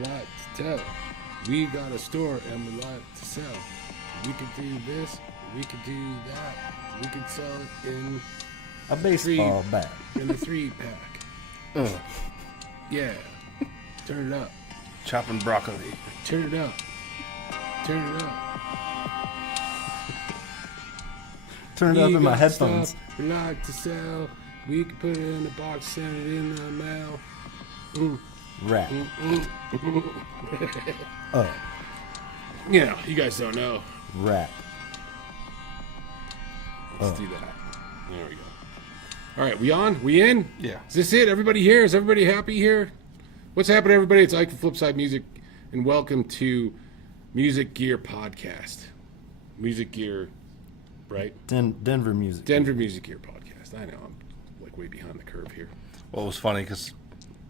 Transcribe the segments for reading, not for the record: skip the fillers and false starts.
lot to tell. We got a store and we like to sell. We can do this, we can do that. We can sell it in a baseball bat. In a 3-pack. Yeah. Turn it up. Chopping broccoli. Turn it up. Turn it up. Turn it up in my headphones. We like to sell. We can put it in the box, send it in the mail. Rap. You know, you guys don't know. Rap. Let's do that. There we go. All right, we on? We in? Yeah. Is this it? Everybody here? Is everybody happy here? What's happening, everybody? It's Ike from Flipside Music, and welcome to Music Gear Podcast. Music Gear, right? Denver Music. Denver Music Gear Podcast. I know, I'm like way behind the curve here. Well, it was funny because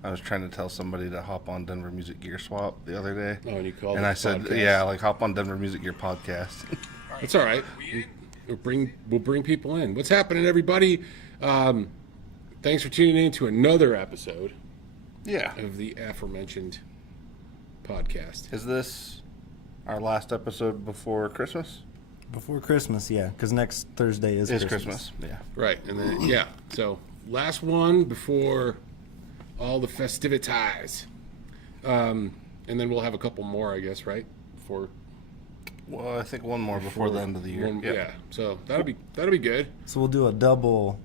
I was trying to tell somebody to hop on Denver Music Gear Swap the other day. Oh, and you called it and I said, podcast? yeah, like hop on Denver Music Gear Podcast. That's all right. We'll bring people in. What's happening, everybody? Thanks for tuning in to another episode. Yeah. Of the aforementioned podcast. Is this our last episode before Christmas? Before Christmas, yeah, because next Thursday is Christmas. Yeah. Right, and then yeah, so last one before all the festivities, and then we'll have a couple more, I guess, right? Well, I think one more before the end of the year. Yeah, so that'll be good. So we'll do a double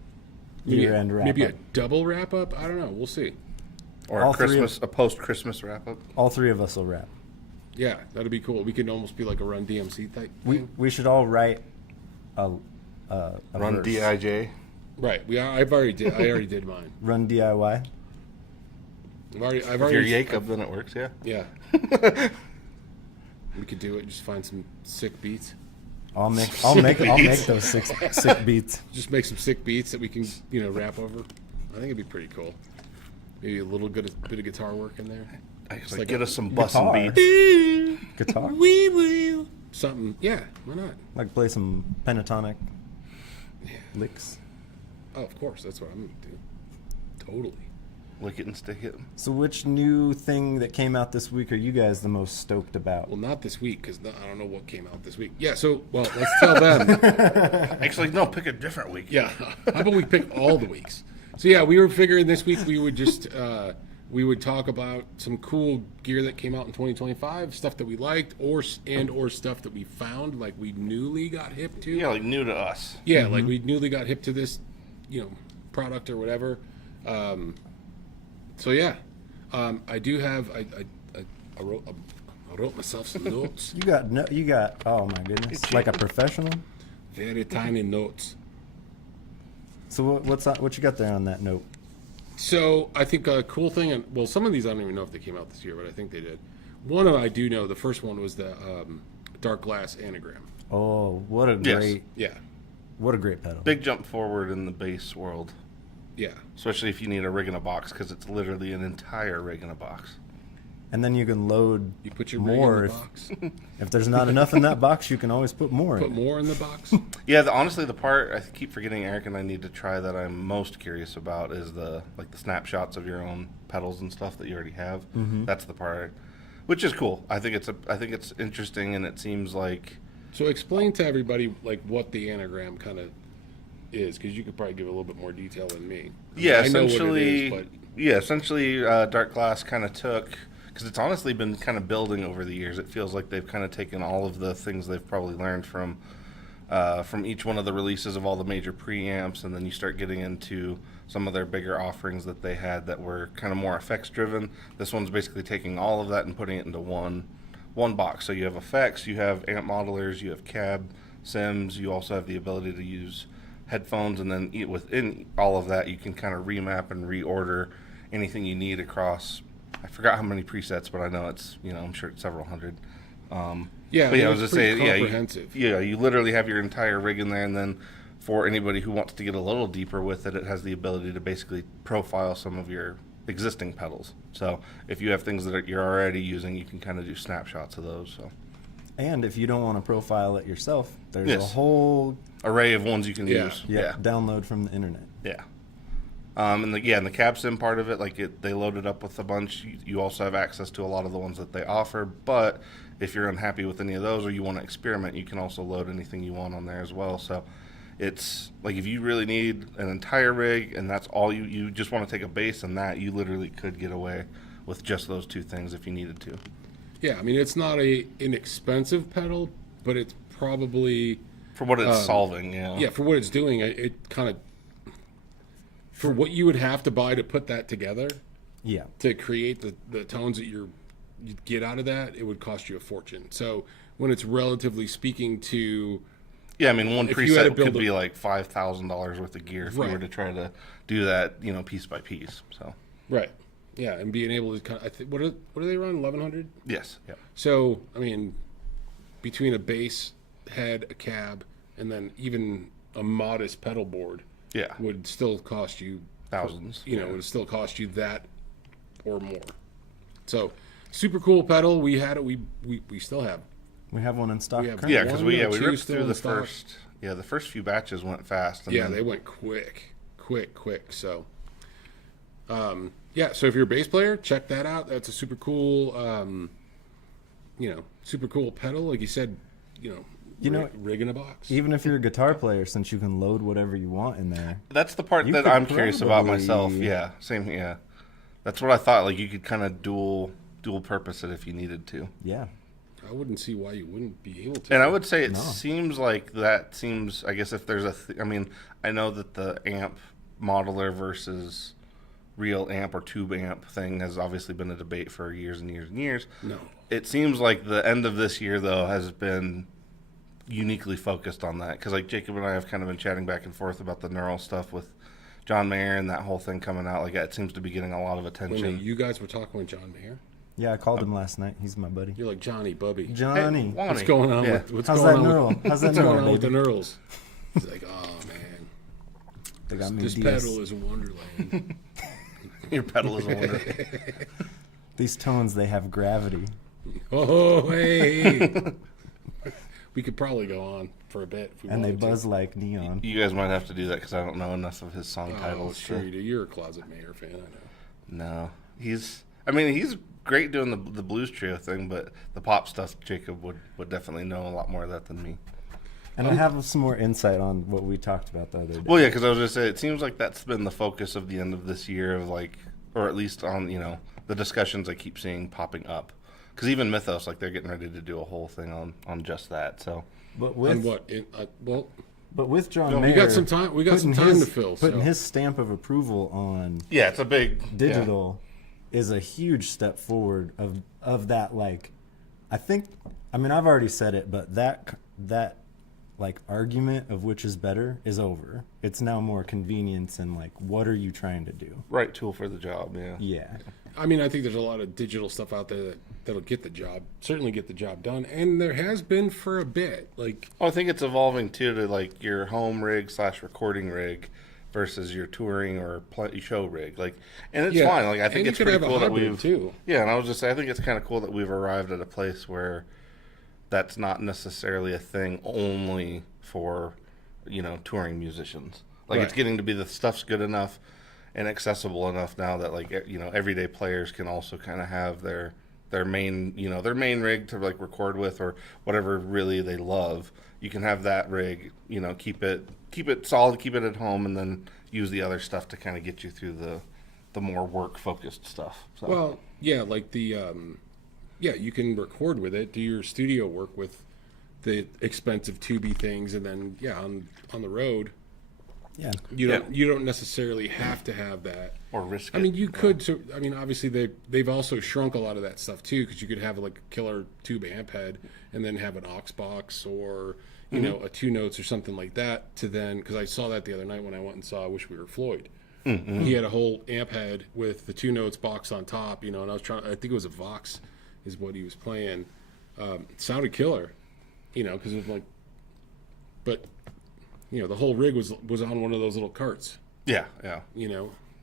year-end wrap-up. Maybe a double wrap-up. I don't know. We'll see. Or a post-Christmas wrap-up. All three of us will wrap. Yeah, that'd be cool. We could almost be like a Run DMC type thing. We should all write a Run verse. DIJ. Right. I already did mine. Run DIY. I've already. If you're Jacob, then it works. Yeah. Yeah. We could do it. Just find some sick beats. I'll make those sick beats. Just make some sick beats that we can rap over. I think it'd be pretty cool. Maybe a little bit of guitar work in there. Like get us some bussin' beats. Guitar? We will. Something. Yeah, why not? Like play some pentatonic licks. Oh, of course. That's what I'm going to do. Totally. Lick it and stick it. So which new thing that came out this week are you guys the most stoked about? Well, not this week, because I don't know what came out this week. Yeah, so, let's tell them. Actually, no, pick a different week. Yeah. How about we pick all the weeks? So, yeah, we were figuring this week we would just... we would talk about some cool gear that came out in 2025, stuff that we liked, or stuff that we found, like we newly got hip to. Yeah, like new to us. Yeah, like we newly got hip to this, product or whatever. So yeah, I do have. I wrote myself some notes. You got. Oh my goodness! Like a professional. Very tiny notes. So what you got there on that note? So I think a cool thing, and well, some of these I don't even know if they came out this year, but I think they did. One of them I do know. The first one was the Dark Glass Anagram. Oh, what a great! Yeah. What a great pedal. Big jump forward in the bass world. Yeah. Especially if you need a rig in a box, because it's literally an entire rig in a box. And then you can load you put your more rig in the box. If there's not enough in that box, you can always put more Put more in the box? Yeah, honestly, the part I keep forgetting Eric and I need to try that I'm most curious about is the snapshots of your own pedals and stuff that you already have. Mm-hmm. That's the part, which is cool. I think it's interesting, and it seems like... So explain to everybody what the anagram kind of is, because you could probably give a little bit more detail than me. Yeah, I know what it is, essentially Dark Glass kind of took... Because it's honestly been kind of building over the years. It feels like they've kind of taken all of the things they've probably learned from each one of the releases of all the major preamps, and then you start getting into some of their bigger offerings that they had that were kind of more effects driven. This one's basically taking all of that and putting it into one box. So you have effects, you have amp modelers, you have cab sims, you also have the ability to use headphones, and then within all of that you can kind of remap and reorder anything you need across... I forgot how many presets, but I know it's, I'm sure it's several hundred. I was just saying, you literally have your entire rig in there, and then for anybody who wants to get a little deeper with it, it has the ability to basically profile some of your existing pedals. So if you have things that you're already using, you can kind of do snapshots of those. So. And if you don't want to profile it yourself, there's a whole array of ones you can use. Yeah, download from the internet. Yeah. And the cab sim part of it, they load it up with a bunch. You also have access to a lot of the ones that they offer. But if you're unhappy with any of those or you want to experiment, you can also load anything you want on there as well. So it's like if you really need an entire rig and that's all you just want to take a bass and that, you literally could get away with just those two things if you needed to. Yeah, I mean, it's not a inexpensive pedal, but it's probably For what it's solving, yeah, for what it's doing, it kind of for what you would have to buy to put that together Yeah. to create the tones that you get out of that, it would cost you a fortune. So when it's relatively speaking to Yeah, I mean, one If you had to preset build could a- be like $5,000 worth of gear if Right. you were to try to do that, piece by piece. So, right, yeah, and being able to kind of what do they run 1100? yes, yeah. So I mean, between a bass head, a cab, and then even a modest pedal board, Yeah. would still cost you Thousands. would still cost you that or more. So super cool pedal. We had it. We still have. We have one in stock. We have- currently. Yeah, because One we or two ripped still through in the stock. first. Yeah, the first few batches went fast. And Yeah, then, they went quick. So, yeah. So if you're a bass player, check that out. That's a super cool, super cool pedal. Like you said, rig in a box. Even if you're a guitar player, since you can load whatever you want in there. that's the part You that could I'm curious about probably- myself. Yeah, same. Yeah, that's what I thought. Like you could kind of dual purpose it if you needed to. Yeah. I wouldn't see why you wouldn't be able to. And I would say it No. seems like that seems. I guess if there's I mean, I know that the amp modeler versus real amp or tube amp thing has obviously been a debate for years and years and years. No. It seems like the end of this year though has been uniquely focused on that because like Jacob and I have kind of been chatting back and forth about the neural stuff with John Mayer and that whole thing coming out. Like that seems to be getting a lot of Wait a attention. minute, you guys were talking with John Mayer. Yeah, I called him last night. He's my buddy. You're like Johnny Bubby. Johnny. Hey, What's going on? Yeah. What's How's going that on neural? With, How's that what's going neural, on with the baby? neurals? He's like, oh man, They got me this DS. pedal is a wonderland. Your pedal is a wonder. These tones, they have gravity. Oh hey, we could probably go on for a bit if we And they wanted to. buzz like neon. You guys might have to do that because I don't know enough of his song Oh, titles. sure to- you do. You're a closet Mayer fan, I know. No, he's great doing the blues trio thing, but the pop stuff, Jacob would definitely know a lot more of that than me. And I have some more insight on what we talked about the other day. Well, yeah, because I was just saying, it seems like that's been the focus of the end of this year, of like, or at least on the discussions I keep seeing popping up. Because even Mythos, like they're getting ready to do a whole thing on just that. So But And with what? but with John No, we Mayer, got some time- we got some putting time his- to fill, Putting so. his stamp of approval on yeah, it's a big digital is a huge step forward of that. Like, I mean, I've already said it, but that like argument of which is better is over. It's now more convenience and like, what are you trying to do? right tool for the job. Yeah. Yeah. I mean, I think there's a lot of digital stuff out there that'll get the job, certainly get the job done, and there has been for a bit. Like, Well, I think it's evolving too to like your home rig / recording rig versus your touring or show rig. Like, and it's Yeah, fine. Like, I think and you it's could pretty have a cool that hybrid, we've too. Yeah, and I was just saying, I think it's kind of cool that we've arrived at a place where that's not necessarily a thing only for touring musicians. Like, it's Right. getting to be the stuff's good enough and accessible enough now that like everyday players can also kind of have their main rig to like record with or whatever really they love. You can have that rig, keep it solid, keep it at home, and then use the other stuff to kind of get you through the more work focused stuff. So. well, yeah, like you can record with it, do your studio work with the expensive tubey things, and then on the road, Yeah. you don't necessarily have to have that. or risk it. I mean, you could. So, I mean, obviously they've also shrunk a lot of that stuff too, because you could have like a killer tube amp head and then have an aux box or a 2 notes or something like that. To then, because I saw that the other night when I went and saw "I Wish We Were Floyd." He had a whole amp head with the 2 notes box on top, and I was trying. I think it was a Vox, is what he was playing. It sounded killer, because it was like, but the whole rig was on one of those little carts, yeah.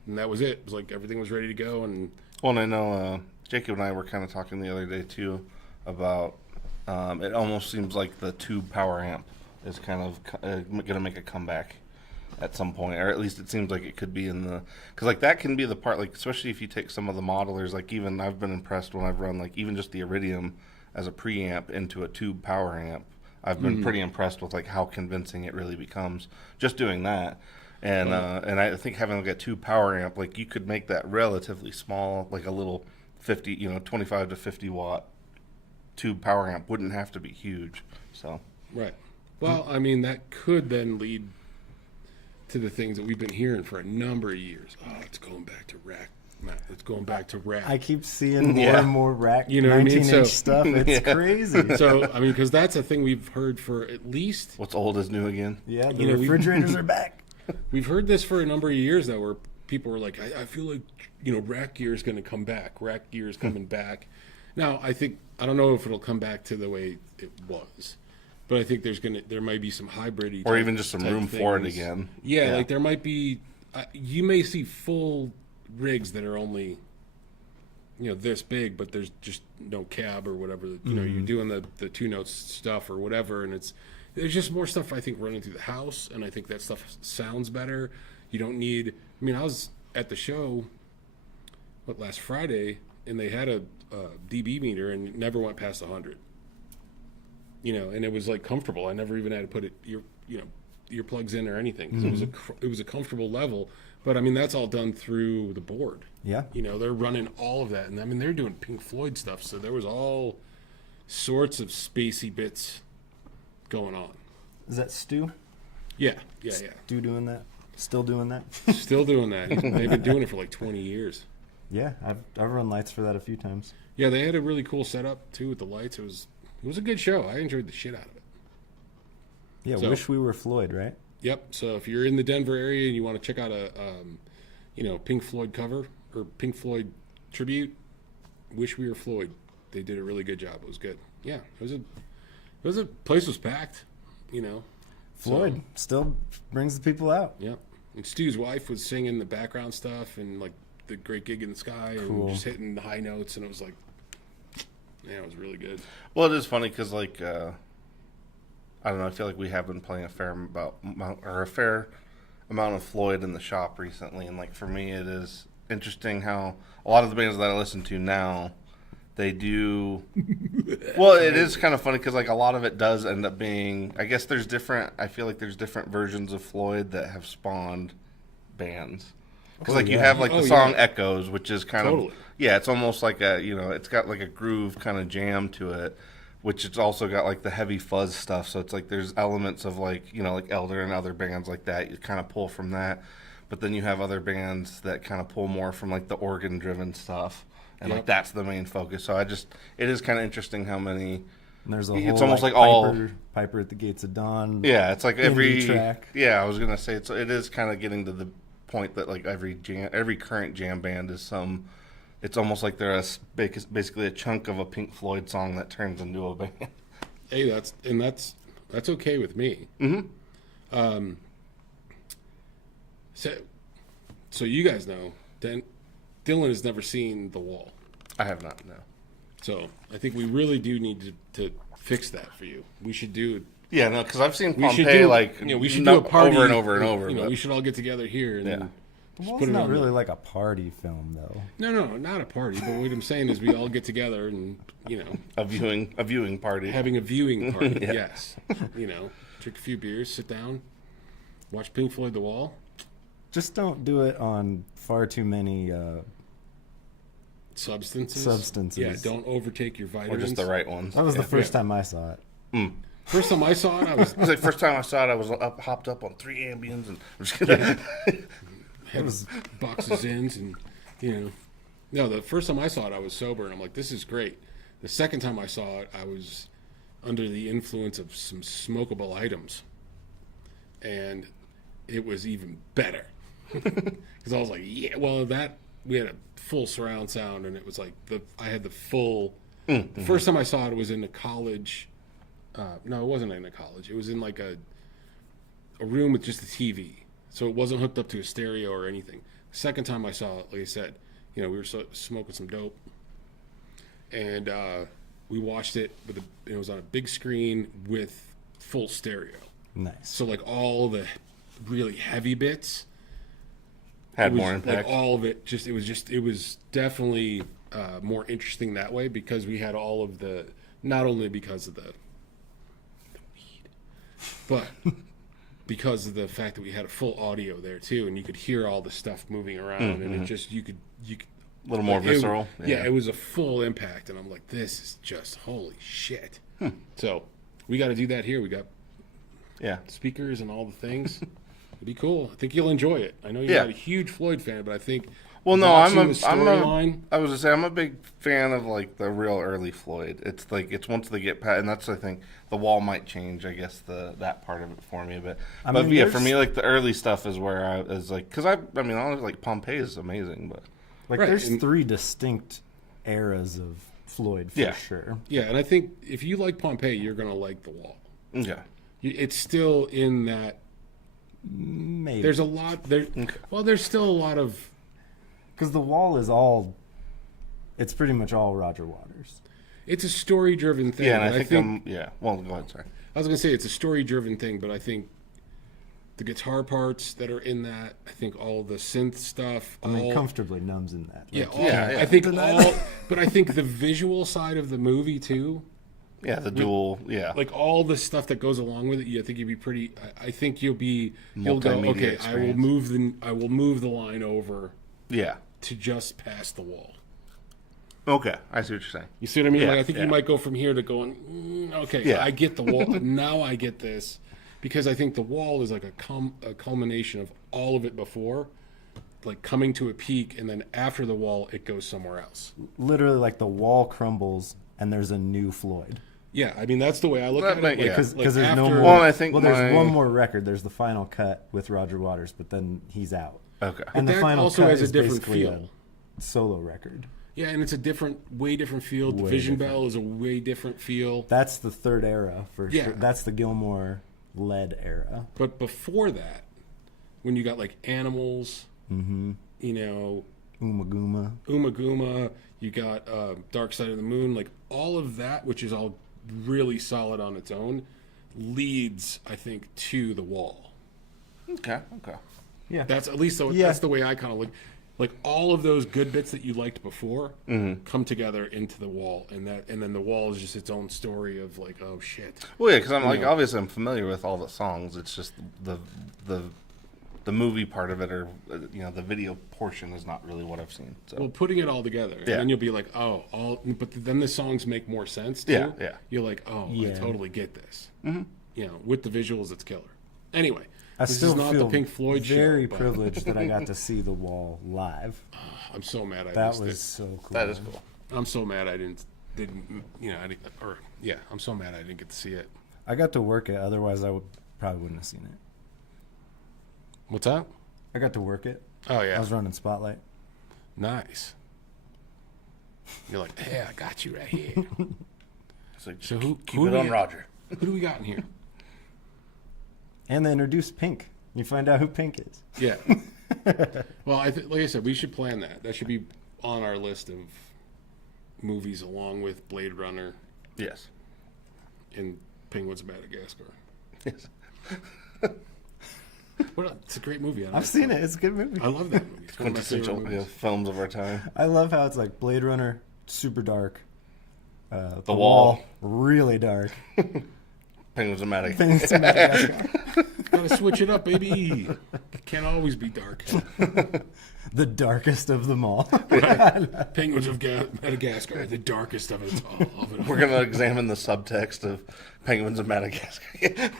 and that was it. It was like everything was ready to go, and Well, and I know Jacob and I were kind of talking the other day too about it almost seems like the tube power amp is kind of going to make a comeback at some point, or at least it seems like it could be in the, because like that can be the part, like especially if you take some of the modelers, like even I've been impressed when I've run like even just the Iridium as a preamp into a tube power amp. I've been pretty impressed with like how convincing it really becomes just doing that. And I think having like a tube power amp, like you could make that relatively small, like a little 25 to 50 watt tube power amp wouldn't have to be huge. So Right. Well, I mean, that could then lead to the things that we've been hearing for a number of years. Oh, it's going back to rack. It's going back to rack. I keep seeing more and more rack You know what I mean? 19-inch So- stuff. It's crazy. So, I mean, because that's a thing we've heard for at least, what's old is new again. Yeah, the You know, we- refrigerators are back. we've heard this for a number of years now, where people were like, I feel like, rack gear is going to come back. Rack gear is coming back. Now, I don't know if it'll come back to the way it was, but I think there might be some hybrid Or even just some room for it again. Yeah, like there might be, you may see full rigs that are only, this big, but there's just no cab or whatever. You're doing the 2 notes stuff or whatever, and there's just more stuff I think running through the house, and I think that stuff sounds better. You don't need. I mean, I was at the show, last Friday, and they had a dB meter and it never went past 100. And it was like comfortable. I never even had to put earplugs in or anything. 'Cause it was a comfortable level. But I mean, that's all done through the board. Yeah. They're running all of that, and I mean, they're doing Pink Floyd stuff. So there was all sorts of spacey bits going on. Is that Stu? Yeah. Stu doing that? Still doing that? Still doing that. They've been doing it for like 20 years. Yeah, I've run lights for that a few times. Yeah, they had a really cool setup too with the lights. It was a good show. I enjoyed the shit out of it. Yeah, So- wish we were Floyd, right? Yep. So if you're in the Denver area and you want to check out a, Pink Floyd cover or Pink Floyd tribute, wish we were Floyd. They did a really good job. It was good. Yeah, it was a place was packed. Floyd still brings the people out. Yeah. And Stu's wife was singing the background stuff and like the Great Gig in the Sky Cool. and just hitting the high notes, and it was like, yeah, it was really good. Well, it is funny because, like, I don't know. I feel like we have been playing a fair amount of Floyd in the shop recently, and like for me, it is interesting how a lot of the bands that I listen to now, they do. Well, it is kind of funny because like a lot of it does end up being. I guess there's different. I feel like there's different versions of Floyd that have spawned bands. Because like you have like the song Echoes, which is kind of it's almost like it's got like a groove kind of jam to it, which it's also got like the heavy fuzz stuff. So it's like there's elements of like like Elder and other bands like that. You kind of pull from that, but then you have other bands that kind of pull more from like the organ driven stuff, and like that's the main focus. So it is kind of interesting how many. And there's It's whole, almost like Piper at the Gates of Dawn. Yeah, it's like every track. Yeah, I was gonna say it is kind of getting to the point that like every current jam band is it's almost like they're basically a chunk of a Pink Floyd song that turns into a band. Hey, that's okay with me. Mm-hmm. So you guys know, Dylan has never seen The Wall. I have not, no. So I think we really do need to fix that for you. We should do. Yeah, no, because I've seen We should Pompeii do. We should do a party over and over and over. We should all get together here and then The just Wall's put it not on. really like a party film, though. No, not a party. But what I'm saying is we all get together and a viewing party. having a viewing party. Yes, drink a few beers, sit down, watch Pink Floyd The Wall. Just don't do it on far too many Substances. Yeah, don't overtake your Or vitamins. just the right ones. That was the first time I saw it. First time I saw it, I was It was like first time I saw it, I was hopped up on 3 Ambiens and I'm just kidding. had boxes ins and no, the first time I saw it I was sober and I'm like, this is great. The second time I saw it I was under the influence of some smokable items and it was even better because I was like, yeah, well, we had a full surround sound and it was like I had the full the first time I saw it was in a college. No, it wasn't in a college. It was in like a room with just a TV. So it wasn't hooked up to a stereo or anything. The second time I saw it, like I said, we were smoking some dope. And we watched it, it was on a big screen with full stereo. Nice. So like all the really heavy bits. Had It was more impact. Like all of it, it was definitely more interesting that way because we had all of the, not only because of the weed, but because of the fact that we had a full audio there too, and you could hear all the stuff moving around, and it just you could a little more visceral. Yeah, it was a full impact, and I'm like, this is just holy shit. So we got to do that here. We got Yeah. speakers and all the things. It'd be cool. I think you'll enjoy it. I know you're Yeah. not a huge Floyd fan, but I think Well, no, watching I'm the a, storyline. I was gonna say I'm a big fan of like the real early Floyd. It's like it's once they get past, and that's I think the wall might change. I guess that part of it for me a bit. But mean, yeah, for there's- me like the early stuff is where I is like because I mean honestly like Pompeii is amazing, but Like Right, there's and- 3 distinct eras of Floyd for Yeah. sure. Yeah, and I think if you like Pompeii, you're gonna like the wall. okay, It's still in that. Maybe. There's a lot there. Well, there's still a lot of. Because the wall is all, it's pretty much all Roger Waters. It's a story-driven thing. yeah, and but I think yeah. Well, go ahead, sorry. I was gonna say it's a story-driven thing, but I think the guitar parts that are in that, I think all the synth stuff, I mean, all, comfortably numbs in that. yeah, Like, all, Yeah, yeah. I think all, but I think the visual side of the movie too, Yeah, the dual. Yeah, like all the stuff that goes along with it, I think you'd be pretty. I think you'll go Multimedia okay. experience. I will move the line over yeah. to just past the wall. Okay, I see what you're saying. You see what I mean? Yeah, Like I think yeah. you might go from here to going. Okay, Yeah. I get the wall. Now I get this, because I think the wall is like a culmination of all of it before, like coming to a peak, and then after the wall, it goes somewhere else. literally, like the wall crumbles and there's a new Floyd. Yeah, I mean that's the way I look That at might- it. Like, yeah. Because like there's no after- more. Well, I think there's my- one more record. There's the final cut with Roger Waters, but then he's out. Okay. And the that final also cut has a is different basically feel. a solo record. Yeah, and it's a way different feel. Way Division different. Bell is a way different feel. That's the third era for Yeah. sure. That's the Gilmore led era. But before that, when you got like Animals, you know, Umaguma. Umaguma, you got Dark Side of the Moon, like all of that, which is all really solid on its own, leads, I think, to the wall. Okay. Okay. Yeah. That's at least Yeah. that's the way I kind of look. Like all of those good bits that you liked before come together into the wall, and then the wall is just its own story of like, oh shit. Well, yeah, because I'm like Yeah. obviously I'm familiar with all the songs. It's just the movie part of it, or the video portion is not really what I've seen. So Well, putting it all together, and Yeah. then you'll be like, oh, but then the songs make more sense too. Yeah, yeah. You're like, oh, I Yeah. totally get this. You know, with the visuals, it's killer. Anyway, I this still is not feel the Pink Floyd very show. but privileged that I got to see the wall live. I'm so mad I That missed was it. so cool. that is cool. I'm so mad I didn't I'm so mad I didn't get to see it. I got to work it. Otherwise, probably wouldn't have seen it. What's that? I got to work it. Oh yeah, I was running Spotlight. nice. You're like, hey, I got you right here. It's like, So who keep who it do on we- Roger. Who do we got in here? And they introduced Pink. You find out who Pink is. Yeah. Well, like I said, we should plan that. That should be on our list of movies, along with Blade Runner Yes. and Penguins of Madagascar. Yes. It's a great movie. I've seen it. It's a good movie. I love that movie. It's one of my favorite Quintessential movies. films of our time. I love how it's like Blade Runner, super dark. The Wall. really dark. Penguins of Madagascar. Penguins of Madagascar. Gotta switch it up, baby. Can't always be dark. The darkest of them all. Penguins of Madagascar, the darkest of it all. We're gonna examine the subtext of Penguins of Madagascar.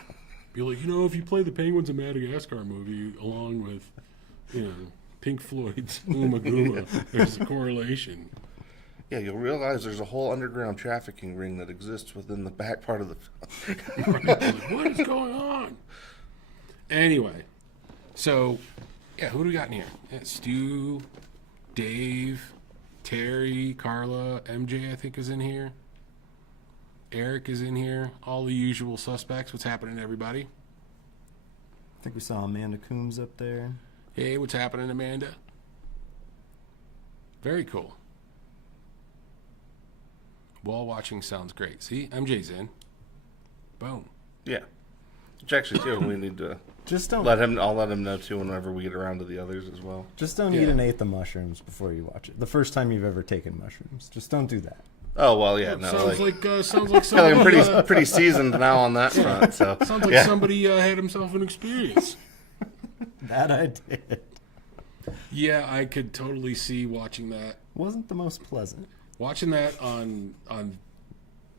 Be like, if you play the Penguins of Madagascar movie along with, Pink Floyd's Uma Guma, there's a correlation. Yeah, you'll realize there's a whole underground trafficking ring that exists within the back part of the film. Like, what is going on? Anyway, so, yeah, who do we got in here? Yeah, Stu, Dave, Terry, Carla, MJ, I think, is in here. Eric is in here. All the usual suspects. What's happening, everybody? I think we saw Amanda Coombs up there. Hey, what's happening, Amanda? Very cool. Wall watching sounds great. See, MJ's in. Boom. Yeah. Which actually, too, we need to Just don't I'll let him know too whenever we get around to the others as well. just don't eat an eighth of mushrooms before you watch it. The first time you've ever taken mushrooms, just don't do that. Oh well, yeah, no, sounds like yeah, somebody. I'm pretty seasoned now on that front. So Sounds like yeah. somebody had himself an experience. That I did. Yeah, I could totally see watching that. Wasn't the most pleasant. Watching that on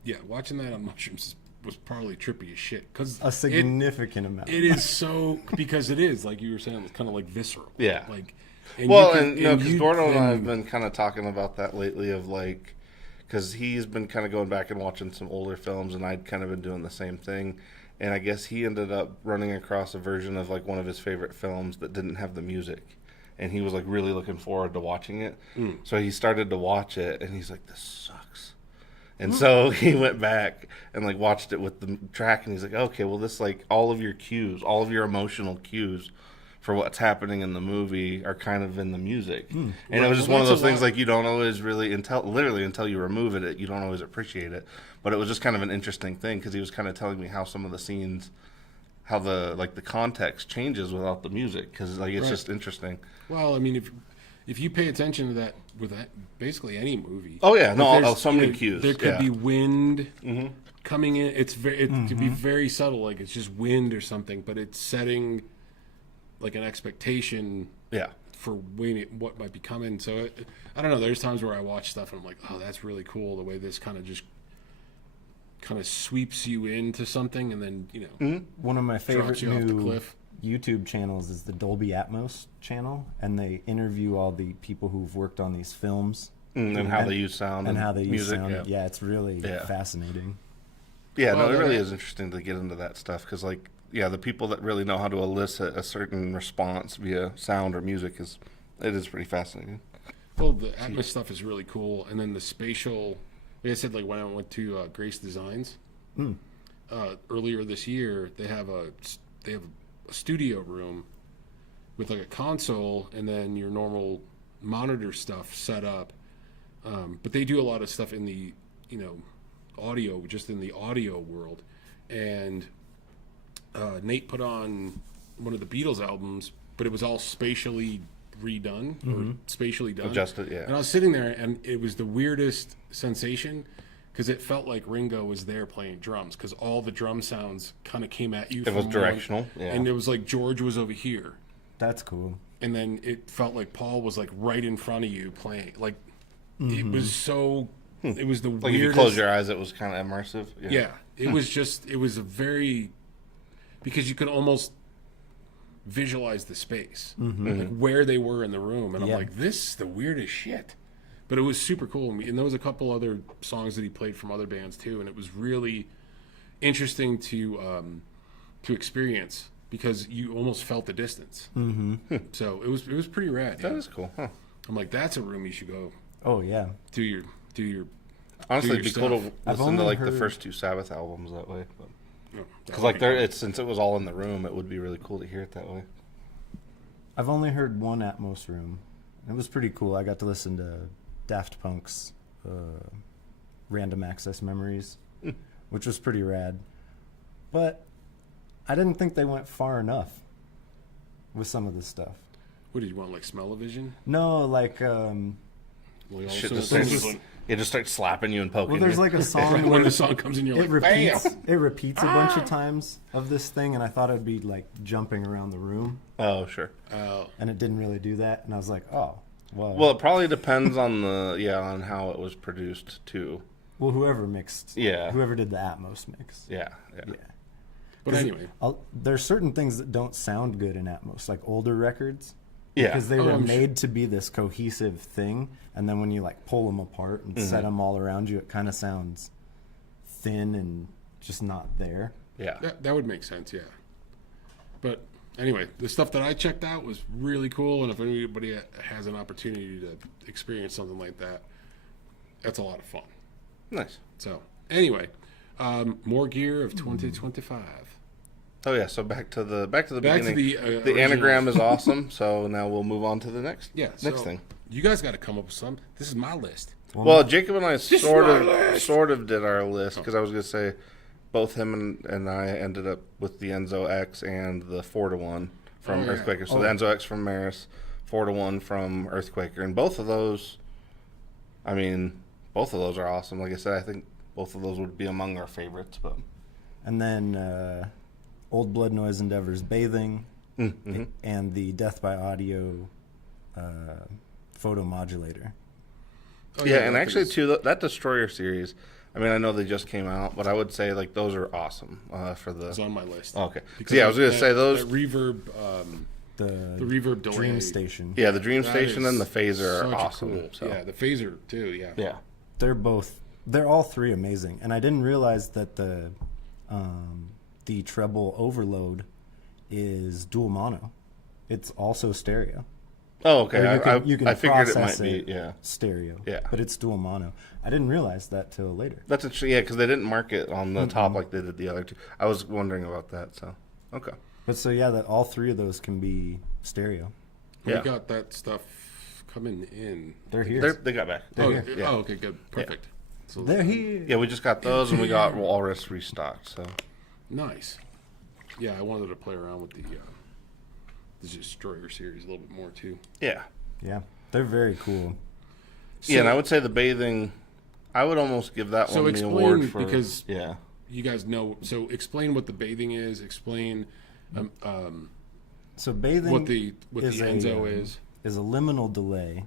mushrooms was probably trippy as shit. Cause A significant amount. It is so because it is like you were saying, it's kind of like visceral. Yeah. Like. Because Gordo and I have been kind of talking about that lately of like, because he's been kind of going back and watching some older films, and I'd kind of been doing the same thing. And I guess he ended up running across a version of like one of his favorite films that didn't have the music. And he was like really looking forward to watching it. So he started to watch it, and he's like, this sucks. And so he went back and like watched it with the track, and he's like, okay, well, this like all of your cues, all of your emotional cues for what's happening in the movie are kind of in the music. And it was just one of those things like you don't always really until you remove it, you don't always appreciate it. But it was just kind of an interesting thing because he was kind of telling me how some of the scenes, how the context changes without the music, because like it's just interesting. Well, I mean, if you pay attention to that with basically any movie. Oh yeah, no, there's, so many cues. There could be wind coming in. It could be very subtle, like it's just wind or something, but it's setting like an expectation for what might be coming. So I don't know. There's times where I watch stuff and I'm like, oh, that's really cool. The way this kind of sweeps you into something, and then One of my favorite drops you off the new cliff. YouTube channels is the Dolby Atmos channel, and they interview all the people who've worked on these films And how they use sound and how they use music. sound. Yeah, it's really fascinating. Yeah, Well, no, it really is interesting to get into that stuff because, like, the people that really know how to elicit a certain response via sound or music it is pretty fascinating. Well, the Atmos stuff is really cool, and then the spatial. Like I said, like when I went to Grace Designs earlier this year, they have a studio room with like a console and then your normal monitor stuff set up. But they do a lot of stuff in the audio, just in the audio world. And Nate put on one of the Beatles albums, but it was all spatially redone or spatially done. Adjusted, yeah. And I was sitting there, and it was the weirdest sensation because it felt like Ringo was there playing drums because all the drum sounds kind of came at you. It was directional, yeah. And it was like George was over here. That's cool. And then it felt like Paul was like right in front of you playing. Like it was so. It was the Like weirdest. if you close your eyes, it was kind of immersive. Yeah, it was a very because you could almost visualize the space, like where they were in the room, and I'm like, this is the weirdest shit. But it was super cool, and there was a couple other songs that he played from other bands too, and it was really interesting to experience because you almost felt the distance. So it was pretty rad. That is cool. Huh. I'm like, that's a room you should go Oh yeah. do your. Honestly, your it'd be cool to stuff. listen to like the heard- first two Sabbath albums that way. Oh, that Because would like be cool. since it was all in the room, it would be really cool to hear it that way. I've only heard one Atmos room. It was pretty cool. I got to listen to Daft Punk's Random Access Memories, which was pretty rad. But I didn't think they went far enough with some of this stuff. What did you want, like smell-o-vision? No, like Like all Shit of a just sudden- starts, it just starts slapping you and poking well, there's you. like a song when where the song comes in, you're it like, repeats. bam! It repeats a bunch of times of this thing, and I thought it'd be like jumping around the room, Oh, sure. and it didn't really do that. And I was like, oh, Well, it probably depends on on how it was produced too. well, whoever mixed, Yeah. whoever did the Atmos mix, Yeah. But anyway, there's certain things that don't sound good in Atmos, like older records. Yeah. Because they Oh, were I'm made to be this cohesive thing, and then when you like pull them apart and set them all around you, it kind of sounds thin and just not there. Yeah. that would make sense, yeah. But anyway, the stuff that I checked out was really cool, and if anybody has an opportunity to experience something like that, that's a lot of fun. Nice. So anyway, more gear of 2025. Oh yeah. So back to the Back to beginning. the, The original. anagram is awesome. So now we'll move on to the next Next thing. You guys got to come up with some. This is my list. Well, Jacob and I is sort my of list. sort of did our list because I was gonna say both him and I ended up with the Enzo X and the 4-1 from Oh, yeah. Earthquaker. So the Enzo X from Maris, 4-1 from Earthquaker, and both of those, I mean, both of those are awesome. Like I said, I think both of those would be among our favorites. But And then Old Blood Noise Endeavors Bathing and the Death by Audio photo modulator. Oh, yeah, and that actually thing's- too, that Destroyer series. I mean, I know they just came out, but I would say like those are awesome for the. It's on my list. Okay. Because Yeah, I was gonna that- say those. that reverb, The reverb delay. Dream Station. Yeah, the Dream that Station is and the Phaser such are awesome. cool. So. Yeah, the phaser too. Yeah. Yeah. They're all three amazing. And I didn't realize that the treble overload is dual mono. It's also stereo. Oh, okay. Or you can I figured it process might be. Yeah. stereo. Yeah. But it's dual mono. I didn't realize that till later. That's interesting. Yeah, because they didn't mark it on the top like they did the other two. I was wondering about that. So, okay. But so yeah, that all three of those can be stereo. Yeah. We got that stuff coming in. They're here. They got back. Oh, here. Yeah. oh, okay, good, perfect. So They're here. Yeah, we just got those, and we got Walrus restocked. So, nice. Yeah, I wanted to play around with the Destroyer series a little bit more too. yeah. Yeah. They're very cool. Yeah, and I would say the bathing, I would almost give that So one the explain, award for. because- Yeah. You guys know. So explain what the bathing is. Explain So bathing what the is Enzo is. a liminal delay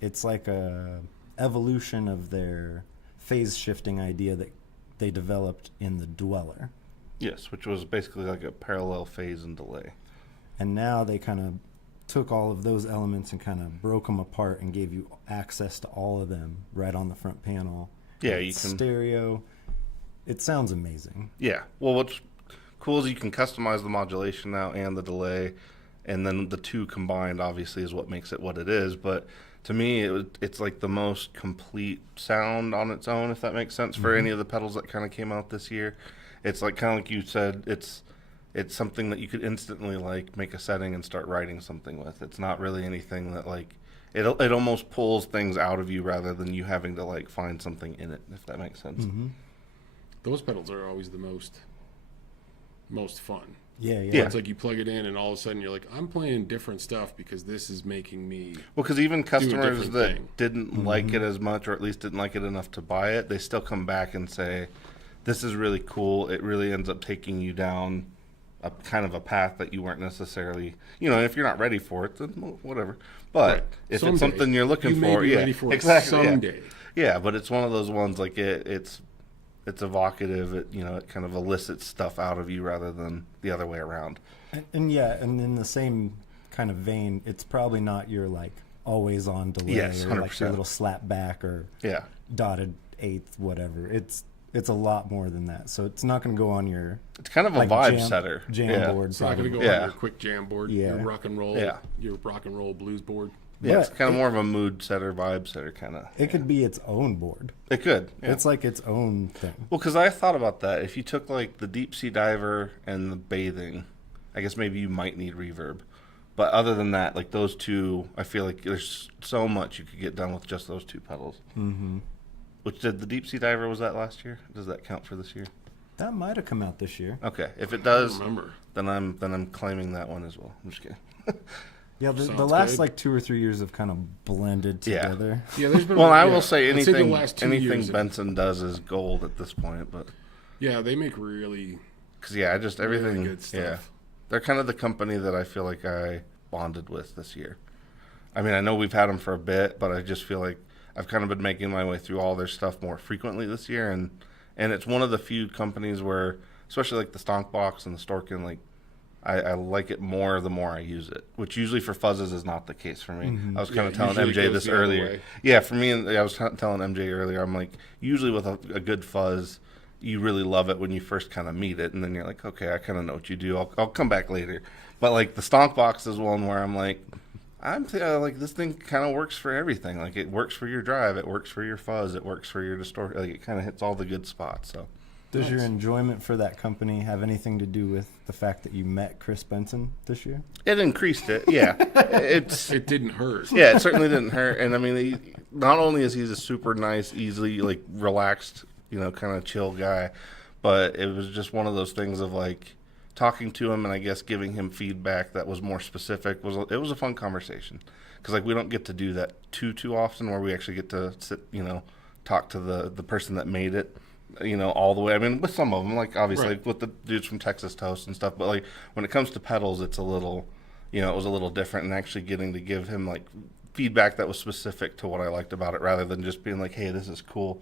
it's like a evolution of their phase shifting idea that they developed in the Dweller. Yes, which was basically like a parallel phase and delay. And now they kind of took all of those elements and kind of broke them apart and gave you access to all of them right on the front panel. Yeah, you It's can. stereo. It sounds amazing. Yeah. Well, what's cool is you can customize the modulation now and the delay, and then the two combined obviously is what makes it what it is. But to me, it's like the most complete sound on its own, if that makes sense, for any of the pedals that kind of came out this year. It's like kind of like you said, it's something that you could instantly like make a setting and start writing something with. It's not really anything that like it almost pulls things out of you rather than you having to like find something in it, if that makes sense. Those pedals are always the most fun. Yeah. Yeah. It's like you plug it in, and all of a sudden you're like, I'm playing different stuff because this is making me. Well, because even customers different that thing. didn't like it as much, or at least didn't like it enough to buy it, they still come back and say, "This is really cool." It really ends up taking you down a kind of a path that you weren't necessarily, if you're not ready for it, then well, whatever. But Right. if Someday. it's something you're looking You may for, be yeah, ready for it exactly, yeah. someday. Yeah, but it's one of those ones like it's evocative. It kind of elicits stuff out of you rather than the other way around. And in the same kind of vein, it's probably not your like always on delay Yes, or like 100%. your little slap back or Yeah. dotted eighth, whatever. It's a lot more than that. So it's not going to go on your It's kind of a like vibe jam, setter. jam yeah. board. It's not going to go Yeah. on your quick jam board, Yeah. your rock and roll, Yeah. your rock and roll blues board. Yeah, it's But kind of more of a mood setter, vibe setter kind of. It could be its own board. It could. Yeah. It's like its own thing. Well, because I thought about that. If you took like the deep sea diver and the bathing, I guess maybe you might need reverb. But other than that, like those two, I feel like there's so much you could get done with just those two pedals. Mm-hmm. Which did the deep sea diver, was that last year? Does that count for this year? That might have come out this year. Okay, if it I does, don't remember. then I'm claiming that one as well. I'm just kidding. Yeah, the Sounds last good. like 2 or 3 years have kind of blended Yeah. together. Yeah, there's been. Well, I yeah, will say I'd the anything last 2 anything years have- Benson does is gold at this point. But Yeah, they make really. because yeah, just everything. good stuff. Yeah, they're kind of the company that I feel like I bonded with this year. I mean, I know we've had them for a bit, but I just feel like I've kind of been making my way through all their stuff more frequently this year, and it's one of the few companies where, especially like the Stonk Box and the Storken, like I like it more the more I use it, which usually for fuzzes is not the case for me. I was kind of telling usually it MJ goes this the other earlier. way. Yeah, for me, I was telling MJ earlier, I'm like, usually with a good fuzz, you really love it when you first kind of meet it, and then you're like, okay, I kind of know what you do. I'll come back later. But like the Stonk Box is one where I'm like, like this thing kind of works for everything. Like it works for your drive, it works for your fuzz, it works for your distort. Like it kind of hits all the good spots. So Does your enjoyment for that company have anything to do with the fact that you met Chris Benson this year? it increased it. Yeah, It didn't hurt. yeah, it certainly didn't hurt. And I mean, not only is he a super nice, easily like relaxed, kind of chill guy. But it was just one of those things of like talking to him and I guess giving him feedback that was more specific. It was a fun conversation because like we don't get to do that too often where we actually get to sit, talk to the person that made it, all the way. I mean, with some of them, like obviously Right. with the dudes from Texas Toast and stuff, but like when it comes to pedals, it's a little, it was a little different, and actually getting to give him like feedback that was specific to what I liked about it rather than just being like, hey, this is cool.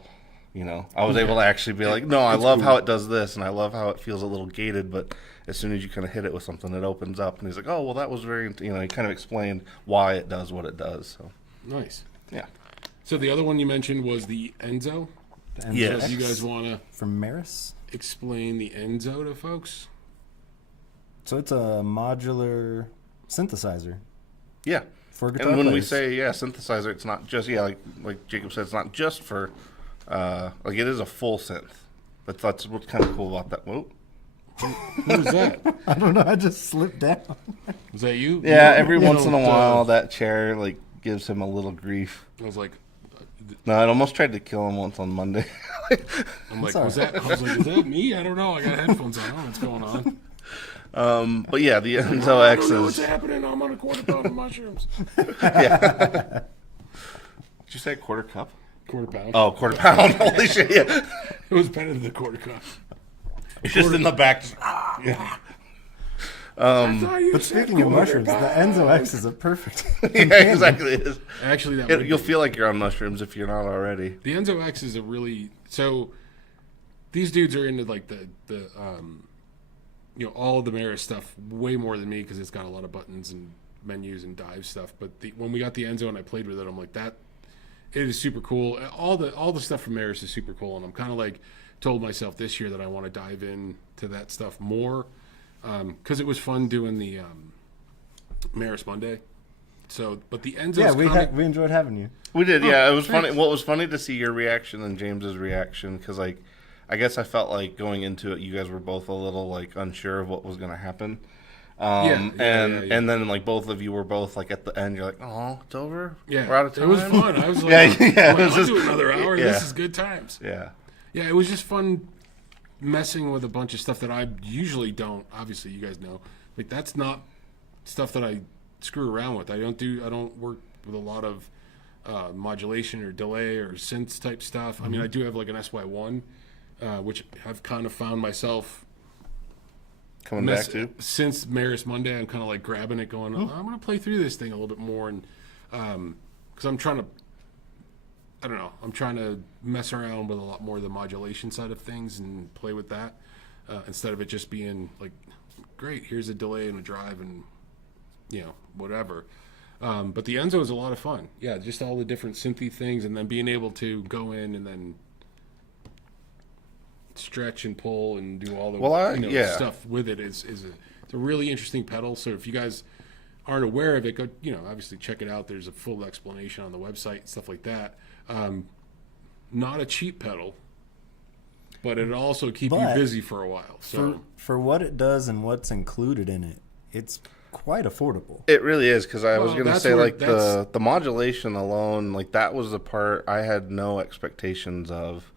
I was able to actually be like, no, I love how it does this, and I love how it feels a little gated, but as soon as you kind of hit it with something, it opens up. And he's like, oh, well, that was very, he kind of explained why it does what it does. So, Nice. yeah. So the other one you mentioned was the Enzo. And Yes. So if you guys want to from Maris. explain the Enzo to folks? So it's a modular synthesizer Yeah. for guitar And when we players. say, synthesizer, it's not just, like Jacob said, it's not just for, like it is a full synth. That's what's kind of cool about that. Whoa. Who was that? I don't know. I just slipped down. Was that you? Yeah, You every once in a don't, while, that chair, like, gives him a little grief. I was like, No, it almost tried to kill him once on Monday. I'm like, all was that? I was like, is that me? I don't know. I got headphones on. I don't know what's going on. But yeah, the Enzo I X don't know what's is. happening. I'm on a quarter pound of mushrooms. Did you say quarter cup? Quarter pound. Oh, quarter pound. Holy shit, yeah. It was better than the quarter cup. It's just in the back. Yeah. But speaking of mushrooms, the Enzo X is a perfect. Yeah, exactly. It is. Actually, that would You'll be- feel like you're on mushrooms if you're not already. the Enzo X is a really so. These dudes are into like the all the Maris stuff way more than me because it's got a lot of buttons and menus and dive stuff. But when we got the Enzo and I played with it, I'm like that. It is super cool. All the stuff from Maris is super cool, and I'm kind of like told myself this year that I want to dive into that stuff more because it was fun doing the Maris Monday. So, but the Enzo's Yeah, comic- we enjoyed having you. We did, yeah. It was thanks. funny. Well, it was funny to see your reaction and James's reaction because, like, I guess I felt like going into it, you guys were both a little like unsure of what was going to happen. Yeah. And then like both of you were both like at the end, you're like, oh, it's over. Yeah, We're out of time. it was fun. I was like, Yeah, I'm like, it was I'll just- do another hour. yeah. This is good times. Yeah. Yeah, it was just fun messing with a bunch of stuff that I usually don't. Obviously, you guys know, like that's not stuff that I screw around with. I don't work with a lot of modulation or delay or synths type stuff. I mean, I do have like an SY1, which I've kind of found myself Coming back to. since Maris Monday. I'm kind of like grabbing it, going, I'm going to play through this thing a little bit more, and because I'm trying to. I don't know. I'm trying to mess around with a lot more of the modulation side of things and play with that instead of it just being like, great, here's a delay and a drive and, whatever. But the Enzo is a lot of fun. Yeah, just all the different synthy things and then being able to go in and then stretch and pull and do all the stuff with it it's a really interesting pedal. So if you guys aren't aware of it, go obviously check it out. There's a full explanation on the website and stuff like that. Not a cheap pedal, but it'll also keep you But busy for a while. So For what it does and what's included in it, it's quite affordable. It really is because I was Well, going to that's say where- like the modulation alone, like that was the part I had no expectations of,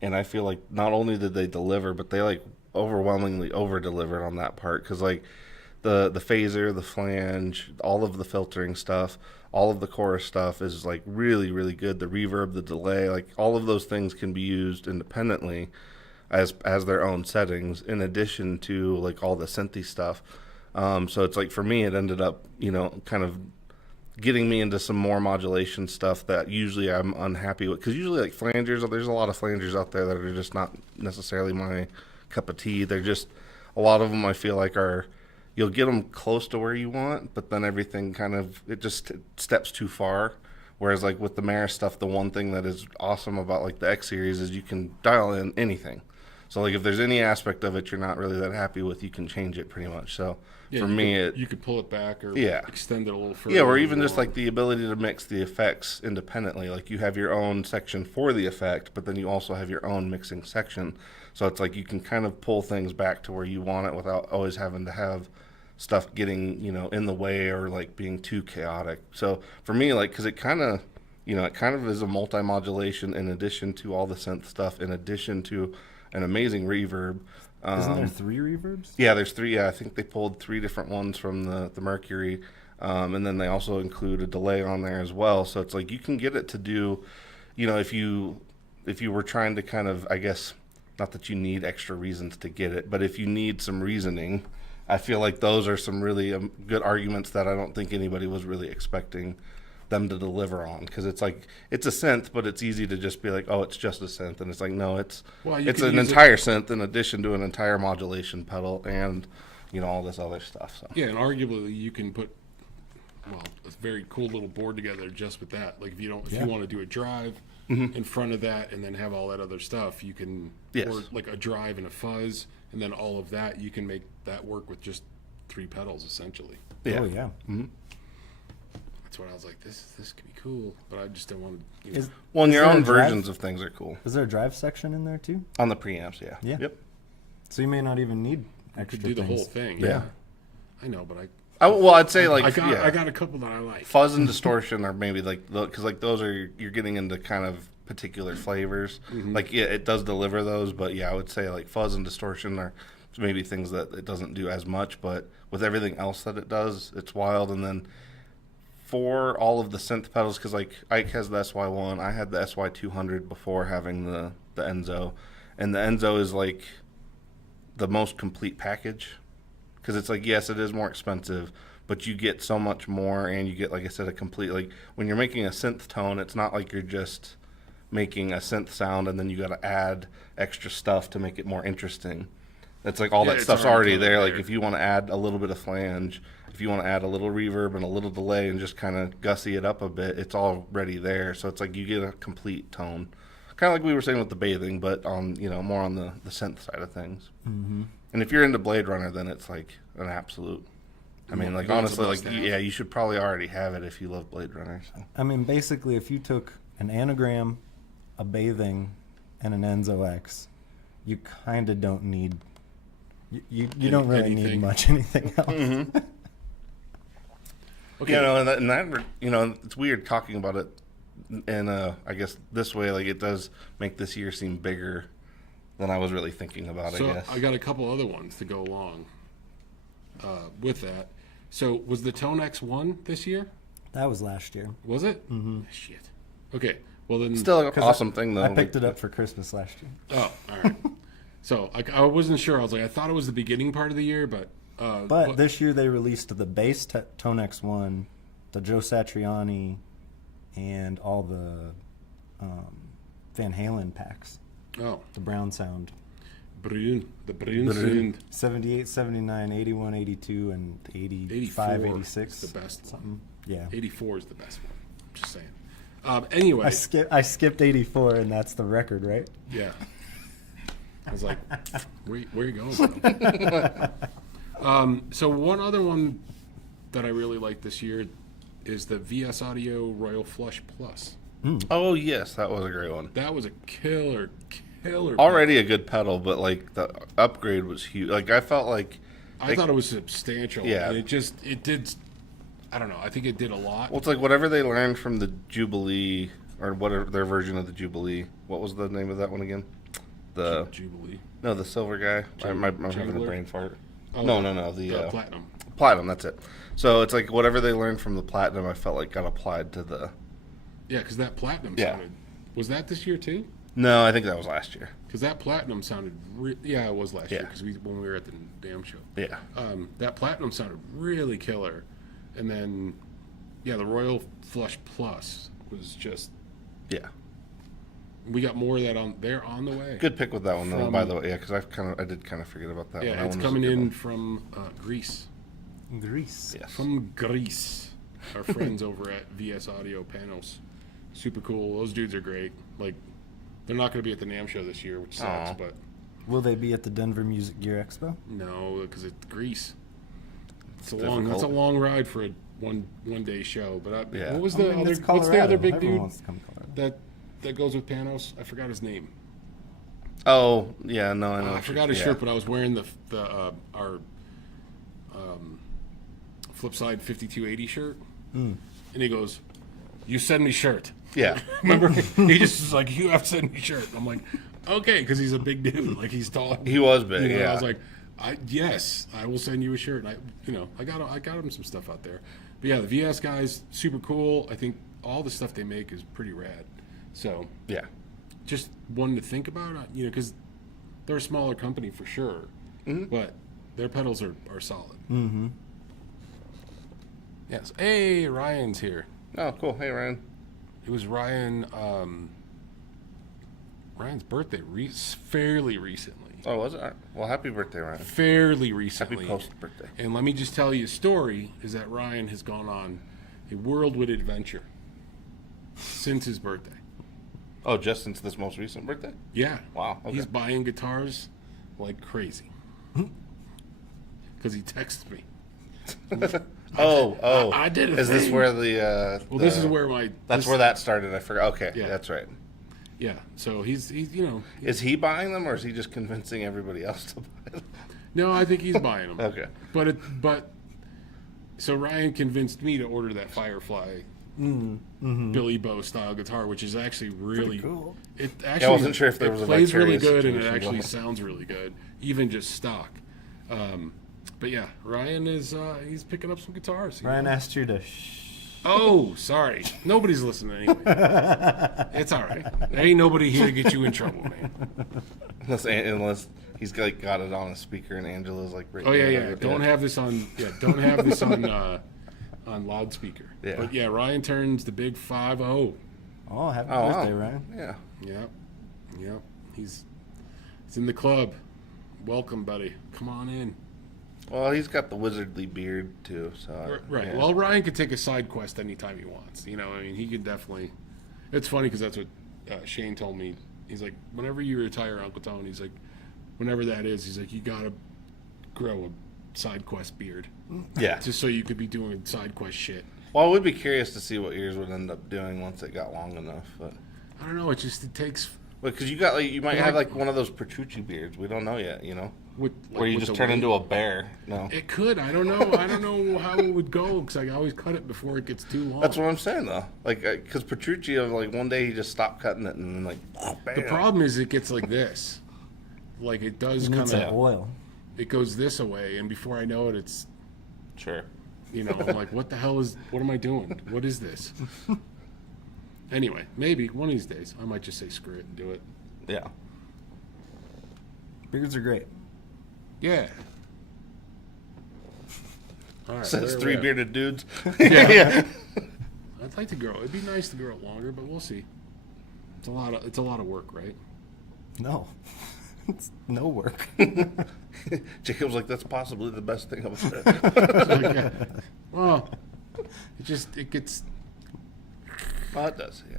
and I feel like not only did they deliver, but they like overwhelmingly over delivered on that part because like the phaser, the flange, all of the filtering stuff, all of the chorus stuff is like really really good. The reverb, the delay, like all of those things can be used independently as their own settings in addition to like all the synthy stuff. So it's like for me, it ended up, kind of getting me into some more modulation stuff that usually I'm unhappy with. Because usually, like flangers, there's a lot of flangers out there that are just not necessarily my cup of tea. They're just, a lot of them I feel like you'll get them close to where you want, but then everything kind of, it just steps too far. Whereas like with the Maris stuff, the one thing that is awesome about like the X series is you can dial in anything. So like if there's any aspect of it you're not really that happy with, you can change it pretty much. So yeah, for you me, could, you could pull it back or extend it a little further. yeah, or even just like the ability to mix the effects independently. Like you have your own section for the effect, but then you also have your own mixing section. So it's like you can kind of pull things back to where you want it without always having to have stuff getting, in the way or like being too chaotic. So for me, like, because it kind of, it kind of is a multi-modulation in addition to all the synth stuff, in addition to an amazing reverb. Isn't there 3 reverbs? Yeah, there's 3. Yeah, I think they pulled 3 different ones from the Mercury, and then they also include a delay on there as well. So it's like you can get it to do, if you were trying to kind of, I guess, not that you need extra reasons to get it, but if you need some reasoning, I feel like those are some really good arguments that I don't think anybody was really expecting them to deliver on, because it's like it's a synth, but it's easy to just be like, oh, it's just a synth, and it's like, no, it's an entire synth in addition to an entire modulation pedal and all this other stuff. So Yeah, and arguably you can put a very cool little board together just with that. Like if you want to do a drive in front of that and then have all that other stuff, you can or like a drive and a fuzz and then all of that, you can make that work with just 3 pedals essentially. yeah. Oh, yeah. That's what I was like, this could be cool, but I just don't want to. Is Well, and your there own a drive? versions of things are cool Is there a drive section in there too? on the preamps. Yeah. Yeah. Yep. So you may not even need I extra could do the things. whole thing. Yeah. I know, but I'd say like I got a couple that I like. fuzz and distortion are maybe like, because like those are, you're getting into kind of particular flavors. Like it does deliver those, but I would say like fuzz and distortion are maybe things that it doesn't do as much, but with everything else that it does, it's wild. And then for all of the synth pedals, because like Ike has the SY1, I had the SY200 before having the Enzo, and the Enzo is like the most complete package, because it's like, yes, it is more expensive, but you get so much more, and you get, like I said, a complete, like when you're making a synth tone, it's not like you're just making a synth sound and then you got to add extra stuff to make it more interesting. It's like all that it's stuff's already already there. Like there. if you want to add a little bit of flange, if you want to add a little reverb and a little delay and just kind of gussy it up a bit, it's already there. So it's like you get a complete tone, kind of like we were saying with the bathing, but on more on the synth side of things. Mm-hmm. And if you're into Blade Runner, then it's like an absolute. I mean, like That's a honestly, like must-have. you should probably already have it if you love Blade Runner. So. I mean, basically, if you took an anagram, a bathing, and an Enzo X, you kind of don't need. You don't really need Anything. much anything else. Okay. And that it's weird talking about it, and I guess this way, like it does make this year seem bigger than I was really thinking about. So I guess I got a couple other ones to go along with that. So was the Tone X1 this year? That was last year. Was it? Mm-hmm. Shit. Okay. Well then. still an 'Cause awesome thing though. I picked it up for Christmas last year. Oh, all right. So I wasn't sure. I was like, I thought it was the beginning part of the year, but. But this year they released the bass Tone X1, the Joe Satriani, and all the Van Halen packs. Oh, The Brown Sound. the Brun sound. 78, 79, 81, 82, and 85, 84 86. is the best one. Something. Yeah. 84 is the best one. I'm just saying. Anyway. I skipped 84, and that's the record, right? Yeah. I was like, where you going, bro? So one other one that I really like this year is the VS Audio Royal Flush Plus. Oh yes, that was a great one. That was a killer. Already a good pedal, but like the upgrade was huge. Like I felt like I thought it was substantial. Yeah. And it did. I don't know. I think it did a lot. well, it's like whatever they learned from the Jubilee or whatever their version of the Jubilee. What was the name of that one again? The Jubilee. No, the silver guy. I'm having a Juggler? brain fart. Oh, No. The Platinum. platinum. That's it. So it's like whatever they learned from the platinum, I felt like got applied to the. Yeah, because that Platinum Yeah. sounded. Was that this year too? No, I think that was last year. Because that Platinum sounded. Yeah, it was last year. Yeah. Because when we were at the damn show. Yeah. That Platinum sounded really killer. And then, yeah, the Royal Flush Plus was just. Yeah. We got more of that on the way. Good pick with that one though. From- By the way, yeah, because I did kind of forget about that. one. Yeah, That it's one was a coming good in one. from Greece. Grease. Yes. From Greece. Our friends over at VS Audio Panos. Super cool. Those dudes are great. Like, they're not going to be at the NAMM show this year, which sucks, Aw. but Will they be at the Denver Music Gear Expo? no, because it's Greece. It's a difficult. long ride for a one day show. But Yeah. what was I the mean, other? it's What's the other Colorado. big Everyone dude wants to come to Colorado. that goes with Panos? I forgot his name. Oh yeah, no, I know. I forgot his shirt, but I was wearing our Flipside 5280 shirt, and he goes, you send me shirt. Yeah. Remember? He just was like, you have to send me shirt. I'm like, okay, because he's a big dude. Like, he's tall. He was big, You know, yeah. I was like, yes, I will send you a shirt. I got him some stuff out there. But yeah, the VS guys, super cool. I think all the stuff they make is pretty rad. So Yeah. just one to think about, because they're a smaller company for sure, but their pedals are solid. Mm-hmm. Yes. Hey, Ryan's here. Oh, cool. Hey, Ryan. It was Ryan's birthday fairly recently. Oh, was it? Well, happy birthday, Ryan. Fairly recently. Happy post-birthday. And let me just tell you a story, is that Ryan has gone on a whirlwind adventure since his birthday. Oh, just since this most recent birthday? Yeah. Wow, okay. He's buying guitars like crazy. Because he texts me. I did a Is this thing. where the... Well, this is where where that started. I forgot. Okay, Yeah. that's right. Yeah, so he's Is he buying them, or is he just convincing everybody else to buy them? no, I think he's buying them. Okay. But so Ryan convinced me to order that Firefly Billy Bow style guitar, which is actually really cool. It actually I wasn't sure if there was a plays really vicarious good and it situation actually going. sounds really good, even just stock. But yeah, Ryan is he's picking up some guitars. you Ryan know? asked you to. Oh, sorry. Nobody's listening anyway. It's all right. There ain't nobody here to get you in trouble, man. Unless he's got it on a speaker and Angela's like... Oh yeah. Don't have this on. Yeah, don't have this on loudspeaker. Yeah. But yeah, Ryan turns the big 5-0. Oh, happy Oh, birthday, wow. Ryan. Yeah. Yep. He's in the club. Welcome, buddy. Come on in. Well, he's got the wizardly beard, too, so... Right. Yeah. Well, Ryan could take a side quest anytime he wants. You know, I mean, he could definitely. It's funny because that's what Shane told me. He's like, whenever you retire, Uncle Tony, he's like, whenever that is, he's like, you gotta grow a side quest beard, Yeah. just so you could be doing side quest shit. Well, I would be curious to see what yours would end up doing once it got long enough, but... I don't know. It takes. Because you might have like one of those Petrucci beards. We don't know yet, where you just turn into a bear. No, It could. I don't know. I don't know how it would go because I always cut it before it gets too long. that's what I'm saying though. Like, because Petrucci, one day he just stopped cutting it and then bam. The problem is it gets like this. Like it does You kind need some of. oil. It goes this away, and before I know it, it's. Sure. I'm like, what am I doing? What is this? Anyway, maybe one of these days I might just say screw it and do it. Yeah. Beards are great. Yeah. All right. Says where are three we at? bearded dudes. Yeah. I'd like to grow. It'd be nice to grow it longer, but we'll see. It's a lot of work, right? No. It's no work. Jacob's like, that's possibly the best thing I've said. Like, well, it gets, Well, it does, yeah.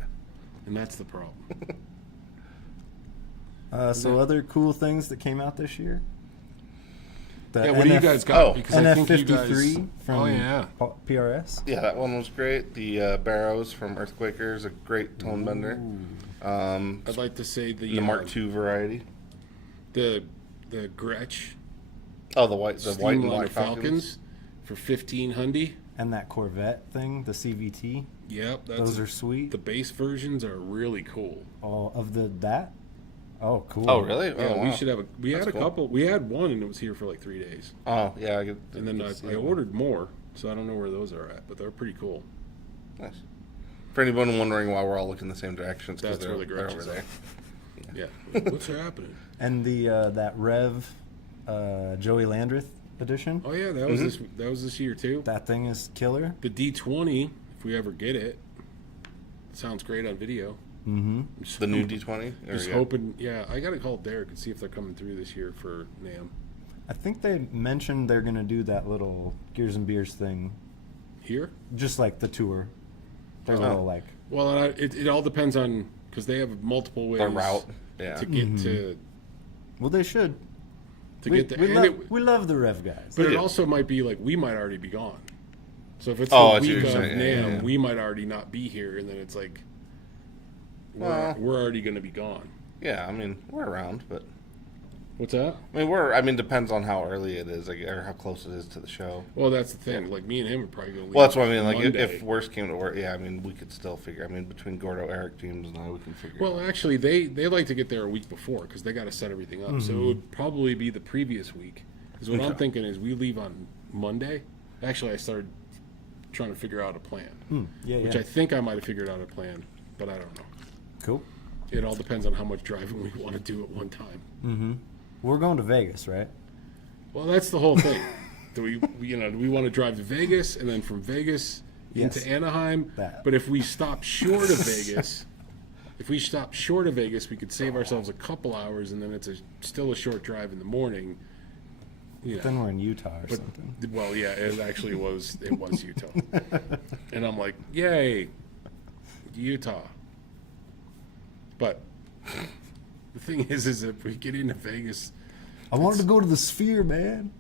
and that's the problem. So other cool things that came out this year? The Yeah, what do you guys got? oh, Because I think you guys. NF53 from Oh yeah. PRS. Yeah, that one was great. The Barrows from Earthquaker is a great tone bender. I'd like to say The Mark II variety. the Gretsch Oh, the white and Steamliner black Falcons. for 1500. And that Corvette thing, the CVT. Yep, Those are sweet. the base versions are really cool. Oh, of that? Oh, cool. Oh, really? Yeah, Oh, we wow. should have we That's had a cool. couple. We had one and it was here for like 3 days, Oh, yeah. and then I ordered more, so I don't know where those are at, but they're pretty cool. Nice. For anyone wondering why we're all looking the same direction, it's because That's where the they're Gretsch over is there. Yeah, what's happening? And the that Rev Joey Landreth edition. Oh yeah, that was this year too. That thing is killer. The D20, if we ever get it, sounds great on video. Mm-hmm. The new D20? Just hoping, yeah. I gotta call Derek and see if they're coming through this year for NAMM. I think they mentioned they're gonna do that little Gears and Beers thing, Here? just like the tour. Their Oh. little like. Well, and it all depends on because they have multiple ways Their route. Yeah. to get to Well, they should. get there. We, And love, we love the Rev guys. but it do. also might be like we might already be gone. So if it's Oh, I the see week what of you're saying. NAMM, Yeah. we might already not be here, and then it's like Well. we're already going to be gone. Yeah, I mean, we're around, but What's that? I mean, depends on how early it is, like, or how close it is to the show. Well, that's the thing. Like, me and him are probably going to leave. Well, that's what I mean. Like, Monday. if worst came to worst, yeah, I mean, we could still figure. I mean, between Gordo, Eric, James, and I, we can figure. Well, it out. actually, they like to get there a week before because they got to set everything up. So it would probably be the previous week. Because what I'm thinking is we leave on Monday. Actually, I started trying to figure out a plan, which I think I might have figured out a plan, but I don't know. Cool. It all depends on how much driving we want to do at one time. We're going to Vegas, right? Well, that's the whole thing. Do we want to drive to Vegas and then from Vegas Yes. into Anaheim? That. But if we stop short of Vegas, we could save ourselves a couple hours, and then it's still a short drive in the morning. You know. Then we're in Utah or something. Well, yeah, it actually was. It was Utah, and I'm like, yay, Utah. But the thing is if we get into Vegas, I wanted to go to the Sphere, man.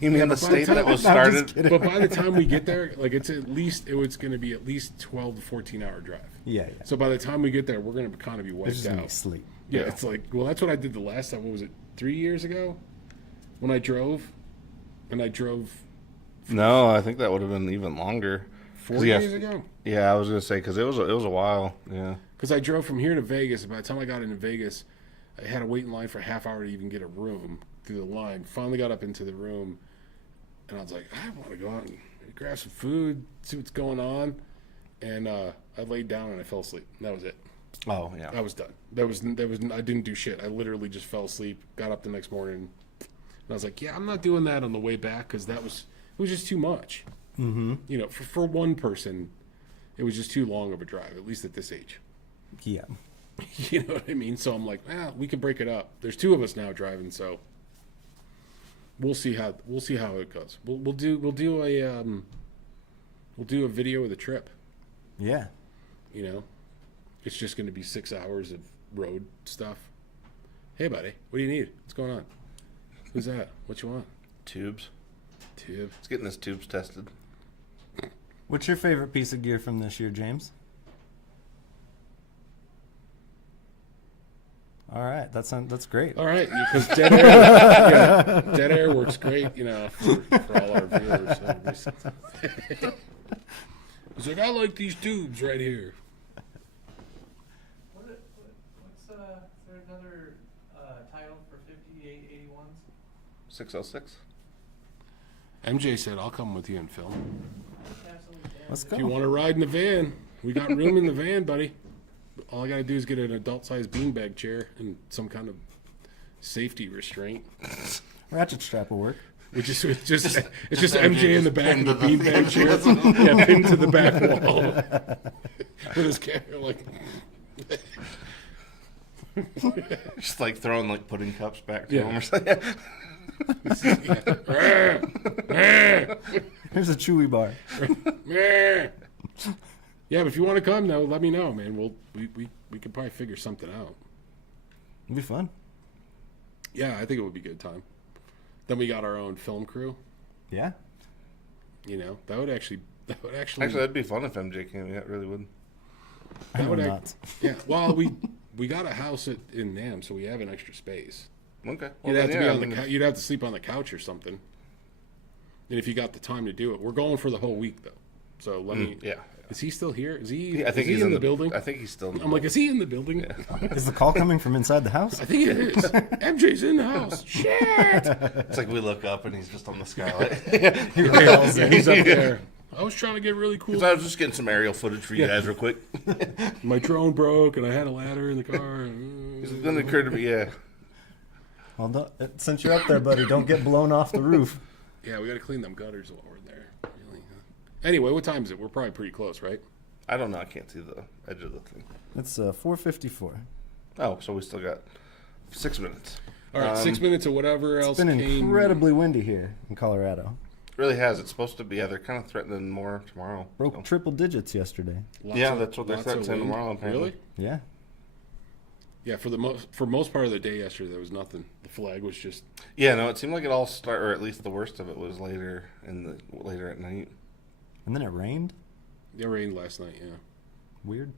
You mean the by the state time- that was I'm just started? kidding. but by the time we get there, like it's going to be at least 12 to 14 hour drive. Yeah. So by the time we get there, we're going to kind of be It's wiped just gonna be out. sleep. Yeah, it's like, well, that's what I did the last time. What was it? 3 years ago, when I drove, No, I think that would have been even longer. 4 'Cause, yeah, years ago. Yeah, I was gonna say because it was a while. Yeah. Because I drove from here to Vegas, and by the time I got into Vegas, I had to wait in line for a half hour to even get a room through the line. Finally got up into the room, and I was like, I want to go out and grab some food, see what's going on. And I laid down and I fell asleep. And that was it. Oh yeah. I was done. I didn't do shit. I literally just fell asleep, got up the next morning, and I was like, yeah, I'm not doing that on the way back because it was just too much. Mm-hmm. You know, for one person, it was just too long of a drive, at least at this age. Yeah. You know what I mean? So I'm like, we can break it up. There's two of us now driving, so we'll see how it goes. We'll do a video of the trip. Yeah. You know, it's just going to be 6 hours of road stuff. Hey, buddy, what do you need? What's going on? Who's that? What you want? Tubes. Tube. Let's get his tubes tested. What's your favorite piece of gear from this year, James? All right, that's great. All right, because dead air works great, you know, for all our viewers. So he's like, I like these tubes right here. What's is there another title for 5881s? 606. MJ said, I'll come with you and film. Absolutely. Let's If you go. want to ride in the van, we got room in the van, buddy. All I got to do is get an adult-sized beanbag chair and some kind of safety restraint. Ratchet strap will work. It's just MJ in the back of the beanbag chair, yeah, pinned to the back wall with his camera, like. Just like throwing like pudding cups back to Yeah. him or something. Here's a Chewy bar. Yeah, but if you want to come, though, let me know, man. We could probably figure something out. It'll be fun. Yeah, I think it would be a good time. Then we got our own film crew. Yeah. You know, that would actually. Actually, that'd be fun if MJ came. Yeah, it really would. I That know would not. Yeah. Well, we got a house in Nam, so we have an extra space. Okay. You'd have to then, be yeah, on I the mean, you'd have to sleep on the couch or something. And if you got the time to do it, we're going for the whole week though. So let me. yeah. Is he still here? Is he? I think is he he's in the building? I think he's still in the I'm like, is he in the building? Is the call coming from inside the house? I think it is. MJ's in the house. Shit! It's like we look up and he's just on the skylight. He's up there. I was trying to get really cool. So I was just getting some aerial footage for you guys real quick. My drone broke, and I had a ladder in the car. Then it occurred to me, yeah. Well, since you're up there, buddy, don't get blown off the roof. Yeah, we got to clean them gutters while we're there. Really. Anyway, what time is it? We're probably pretty close, right? I don't know. I can't see the edge of the thing. It's 4:54. Oh, so we still got 6 minutes. All right, 6 minutes or whatever else It's been came. incredibly windy here in Colorado. Really has. It's supposed to be. Yeah, they're kind of threatening more tomorrow. Broke so. triple digits yesterday. Yeah, that's what they lots said of saying wind. tomorrow, apparently. Really? Yeah. Yeah, for most part of the day yesterday, there was nothing. The flag was just. Yeah, no, it seemed like it all started, or at least the worst of it was later at night. And then it rained. It rained last night. Yeah, Weird.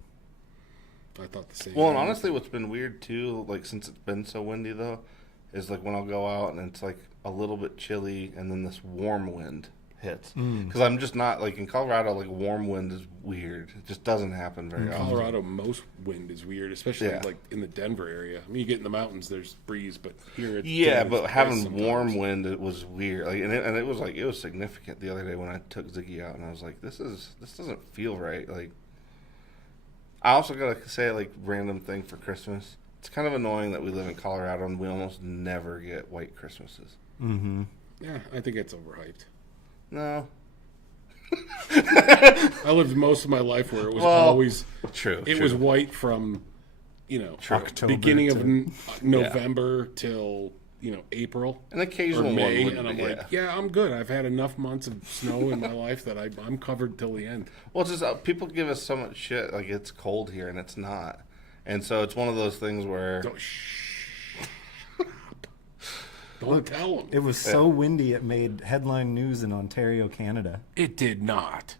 I thought the same. Well, and honestly, what's been weird too, like since it's been so windy though, is like when I'll go out and it's like a little bit chilly and then this warm wind hits. Because I'm just not, like in Colorado, like warm wind is weird. It just doesn't happen very In often. Colorado, most wind is weird, especially Yeah. like in the Denver area. I mean, you get in the mountains, there's breeze, but here it's Yeah, it's but nice having sometimes. warm wind, it was weird. Like, and it was like, it was significant the other day when I took Ziggy out and I was like, this doesn't feel right. Like, I also gotta say, like, random thing for Christmas. It's kind of annoying that we live in Colorado and we almost never get white Christmases. Mm-hmm. Yeah, I think it's overhyped. No, I lived most of my life where it was Well, always true. it true. was white from October beginning of to- November till April an or occasional May, one. and I'm Yeah. like, yeah, I'm good. I've had enough months of snow in my life that I'm covered till the end. Well, it's just people give us so much shit. Like, it's cold here and it's not, and so it's one of those things where Don't don't tell them. It was so windy it made headline news in Ontario, Canada. It did not.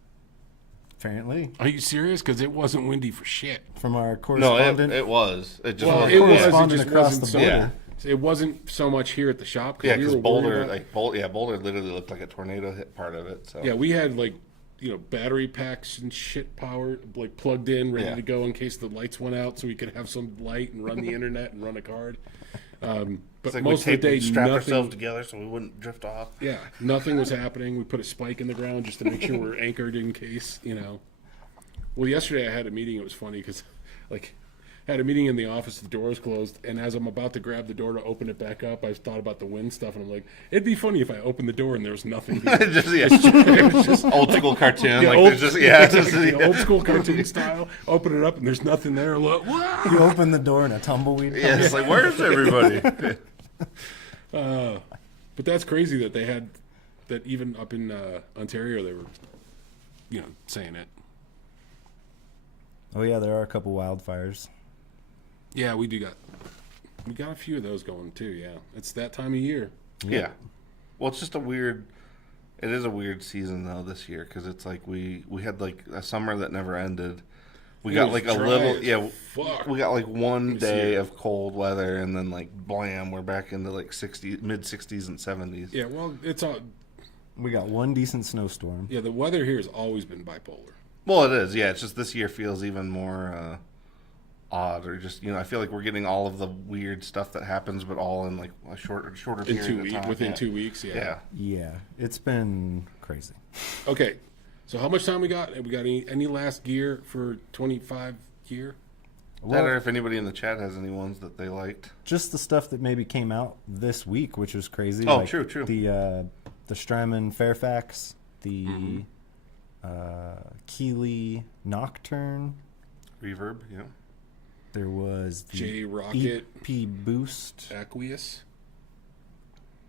Apparently, Are you serious? Because it wasn't windy for shit. from our no, correspondent. it was. It just Well, wasn't. it was. It correspondent just across wasn't the so. border. It wasn't so much here at the shop. Yeah, we because were worried Boulder, about- Boulder literally looked like a tornado hit part of it. So Yeah, we had battery packs and shit power plugged in, ready Yeah. to go in case the lights went out, so we could have some light and run the internet and run a card. But it's like we most of the taped day, and strapped ourselves nothing. together so we wouldn't drift off. Yeah, nothing was happening. We put a spike in the ground just to make sure we're anchored in case. Well, yesterday I had a meeting. It was funny because, I had a meeting in the office. The door was closed, and as I'm about to grab the door to open it back up, I thought about the wind stuff, and I'm like, it'd be funny if I opened the door and there was nothing. Here. Just, yeah. It was just Old school cartoon. Yeah, like old, there's just it's just, exactly, old school cartoon style. Open it up and there's nothing there. Look, You open the door and a tumbleweed. yeah, it's like, where's everybody? but that's crazy that they had that even up in Ontario they were, saying it. Oh yeah, there are a couple wildfires. Yeah, we got a few of those going too. Yeah, it's that time of year. Yeah. Well, it's just it is a weird season though this year because it's like we had like a summer that never ended. We It got was like a dry little as fuck. We got like one This day year. of cold weather and then like blam, we're back into like mid 60s and 70s. Yeah, well, it's all. We got one decent snowstorm. Yeah, the weather here has always been bipolar. Well, it is. Yeah, it's just this year feels even more odd, or just I feel like we're getting all of the weird stuff that happens, but all in like a shorter In period 2 of weeks, time. within Yeah. 2 weeks. Yeah. Yeah, it's been crazy. Okay, so how much time we got? We got any last gear for 25 year? That or if anybody in the chat has any ones that they liked. Just the stuff that maybe came out this week, which was crazy. Oh, true. The Strymon Fairfax, the Keeley Nocturne. Reverb, yeah. There was the J Rocket, EP Boost. Acquiesce.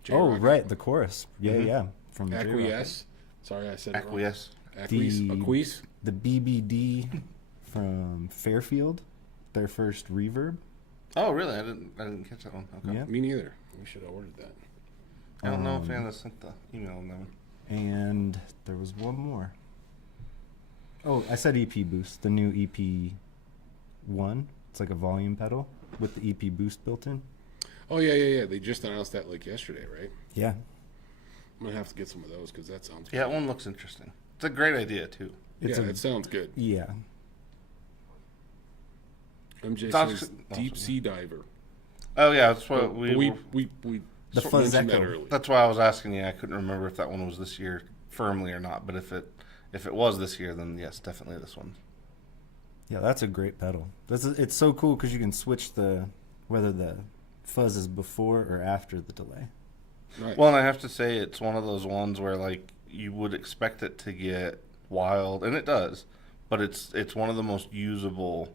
Oh, right, the chorus. Yeah. From J-Rocket. Acquiesce. Sorry, I said it wrong. Acquiesce. Acquiesce. The- Acquiesce. The BBD from Fairfield, their first reverb. Oh, really? I didn't catch that one. Okay. Yeah. Me neither. We should have ordered that. I don't know if Anna sent the email on that one. And there was one more. Oh, I said EP Boost, the new EP 1. It's like a volume pedal with the EP Boost built in. Oh yeah. They just announced that yesterday, right? Yeah. I'm gonna have to get some of those because that sounds. Yeah, that one looks interesting. It's a great idea too. It's it sounds good. Yeah. MJ Talks- says deep sea diver. Oh yeah, that's what But we The sort of Fuzz mentioned that Echo. earlier. that's why I was asking you. I couldn't remember if that one was this year firmly or not. But if it was this year, then yes, definitely this one. Yeah, that's a great pedal. It's so cool because you can switch whether the fuzz is before or after the delay. Nice. Well, and I have to say, it's one of those ones where like you would expect it to get wild, and it does. But it's one of the most usable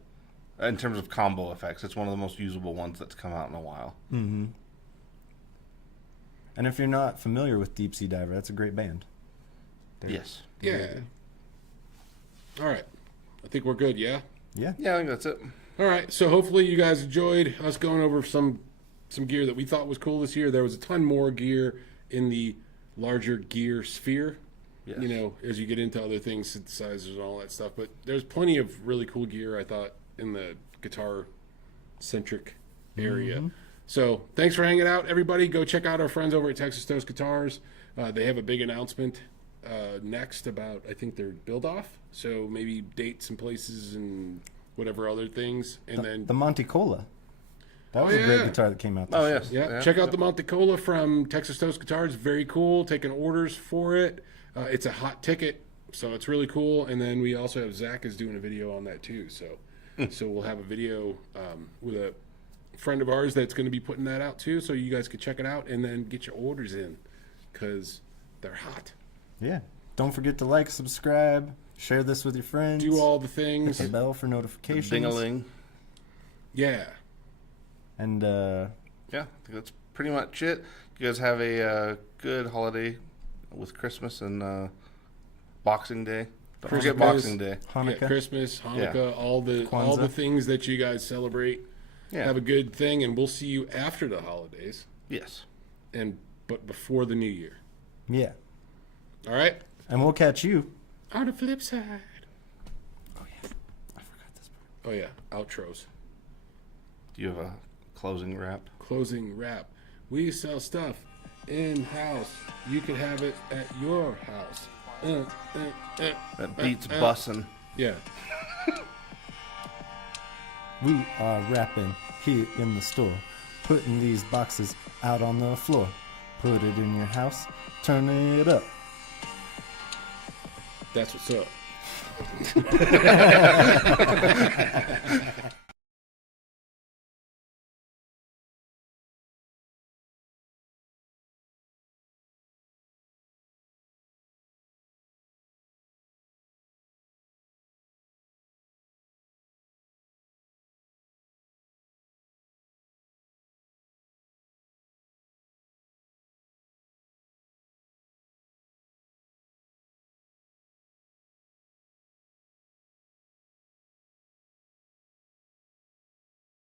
in terms of combo effects. It's one of the most usable ones that's come out in a while. Mm-hmm. And if you're not familiar with Deep Sea Diver, that's a great band. Yes. yeah. All right. I think we're good. Yeah. Yeah. Yeah, I think that's it. All right. So hopefully you guys enjoyed us going over some gear that we thought was cool this year. There was a ton more gear in the larger gear sphere. Yes. As you get into other things, synthesizers and all that stuff. But there's plenty of really cool gear, I thought, in the guitar-centric area. So thanks for hanging out, everybody. Go check out our friends over at Texas Toast Guitars. They have a big announcement next about, I think, their build off. So maybe dates and places and whatever other things. And then The Monticola. That was Oh, a great yeah. guitar that came out this Oh year. yes. yeah, check out the Monticola from Texas Toast Guitars. Very cool. Taking orders for it. It's a hot ticket, so it's really cool. And then we also have Zach is doing a video on that too. So we'll have a video with a friend of ours that's going to be putting that out too. So you guys can check it out and then get your orders in because they're hot. Yeah. Don't forget to like, subscribe, share this with your friends. Do all the things. Hit the bell for notifications. Ding-a-ling. And Yeah. Yeah, I think that's pretty much it. You guys have a good holiday with Christmas and Boxing Day. Don't forget Christmas. Boxing Day. Hanukkah. Yeah, Christmas, Hanukkah, all the Kwanzaa. things that you guys celebrate. Yeah. Have a good thing, and we'll see you after the holidays, Yes. but before the new year. Yeah. All right. And we'll catch you. On the flip side. Oh, yeah. I forgot this part. Oh yeah, outros, Do you have a closing wrap? closing wrap. We sell stuff in house. You can have it at your house. That beats bussin'. Yeah. We are rapping here in the store, putting these boxes out on the floor. Put it in your house, turn it up. That's what's up.